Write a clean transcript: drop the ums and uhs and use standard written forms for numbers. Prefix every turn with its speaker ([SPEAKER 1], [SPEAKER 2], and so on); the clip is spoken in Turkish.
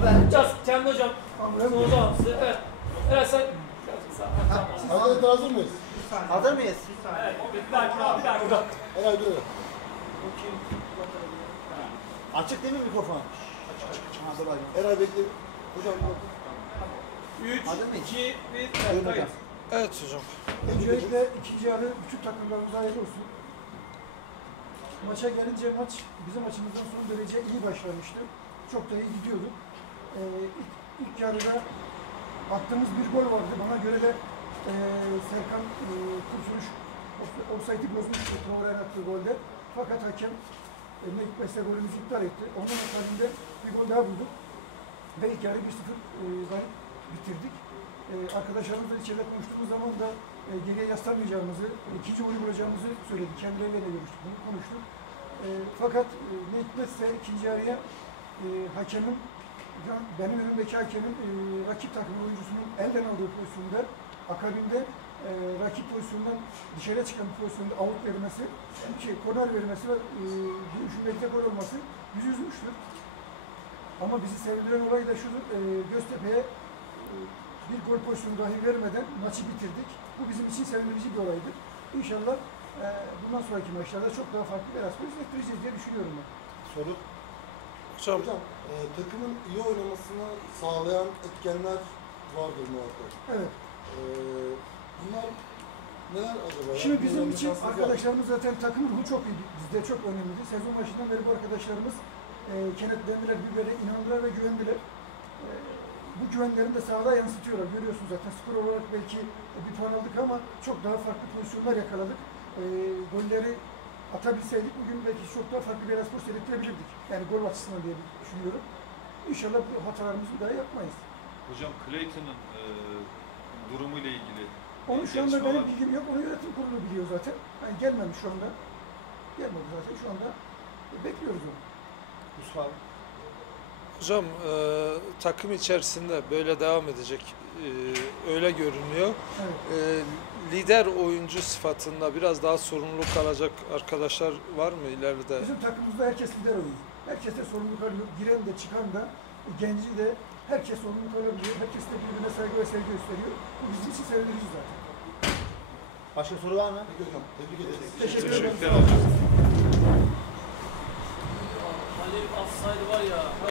[SPEAKER 1] Caz, kendi hocam. Hocam size, evet. Evet sen.
[SPEAKER 2] Hazır, hazır mıyız?
[SPEAKER 3] Hazır mıyız?
[SPEAKER 1] Evet, bir dakika.
[SPEAKER 2] Eray dur.
[SPEAKER 3] Açık değil mi mikrofon? Açık.
[SPEAKER 2] Eray bekle. Hocam
[SPEAKER 1] 3,
[SPEAKER 3] Hazır mıyız?
[SPEAKER 1] 2, 1,
[SPEAKER 3] Buyurun
[SPEAKER 1] evet.
[SPEAKER 3] hocam.
[SPEAKER 4] Evet hocam.
[SPEAKER 5] Öncelikle ikinci yarı bütün takımlarımıza hayırlı olsun. Maça gelince maç bizim açımızdan son derece iyi başlamıştı. Çok da iyi gidiyorduk. İlk yarıda attığımız bir gol vardı. Bana göre de Serkan Kurtuluş offside'i bozmuştu Traore'nin attığı golde. Fakat hakem ne hikmetse golümüzü iptal etti. Onun akabinde bir gol daha bulduk. Ve ilk yarı 1-0 galip bitirdik. Arkadaşlarımızla içeride konuştuğumuz zaman da geriye yaslamayacağımızı, ikinci golü bulacağımızı söyledi. Kendileriyle de görüştük, bunu konuştuk. Fakat ne hikmetse ikinci yarıya hakemin, benim önümdeki hakemin rakip takım oyuncusunun elden aldığı pozisyonda, akabinde rakip pozisyondan dışarıya çıkan bir pozisyonda out vermesi, korner vermesi ve görüşümdeki gol olması bizi üzmüştür. Ama bizi sevindiren olay da şudur, Göztepe'ye bir gol pozisyonu dahi vermeden maçı bitirdik. Bu bizim için sevindirici bir olaydır. İnşallah bundan sonraki maçlarda çok daha farklı bir aspekt izlettireceğiz diye düşünüyorum ben.
[SPEAKER 2] soru.
[SPEAKER 4] Hocam,
[SPEAKER 2] Takımın iyi oynamasını sağlayan etkenler vardır muhakkak.
[SPEAKER 5] Evet.
[SPEAKER 2] Bunlar neler acaba?
[SPEAKER 5] Şimdi
[SPEAKER 2] Yani
[SPEAKER 5] bizim için
[SPEAKER 2] şanssız
[SPEAKER 5] arkadaşlarımız zaten takım ruhu çok iyi. Bizde çok önemliydi. Sezon başından beri bu arkadaşlarımız kenetlendiler, birbirlerine inandılar ve güvendiler. Bu güvenlerini de sahada yansıtıyorlar. Görüyorsunuz zaten skor olarak belki bir puan aldık ama çok daha farklı pozisyonlar yakaladık. Golleri atabilseydik bugün belki çok daha farklı bir spor seyrettirebilirdik. Yani gol açısından diye düşünüyorum. İnşallah bu hatalarımızı bir daha yapmayız.
[SPEAKER 6] Hocam Clayton'ın durumuyla ilgili
[SPEAKER 5] Onu şu anda
[SPEAKER 6] gelişme
[SPEAKER 5] benim
[SPEAKER 6] var.
[SPEAKER 5] bilgim yok. Onu yönetim kurulu biliyor zaten. Yani gelmemiş şu anda. Gelmedi zaten. Şu anda bekliyoruz onu.
[SPEAKER 4] hocam takım içerisinde böyle devam edecek öyle görünüyor.
[SPEAKER 5] Evet.
[SPEAKER 4] Lider oyuncu sıfatında biraz daha sorumluluk alacak arkadaşlar var mı ileride?
[SPEAKER 5] Bizim takımımızda herkes lider oyuncu. Herkes de sorumluluk alıyor. Giren de çıkan da, genci de herkes sorumluluk alabiliyor. Herkes de birbirine saygı ve sevgi gösteriyor. Bu bizim için sevindirici zaten.
[SPEAKER 3] Başka soru var mı?
[SPEAKER 2] Peki hocam, tebrik ederiz.
[SPEAKER 5] Teşekkür ederim.
[SPEAKER 6] Teşekkürler hocam.
[SPEAKER 1] Halil atsaydı var ya.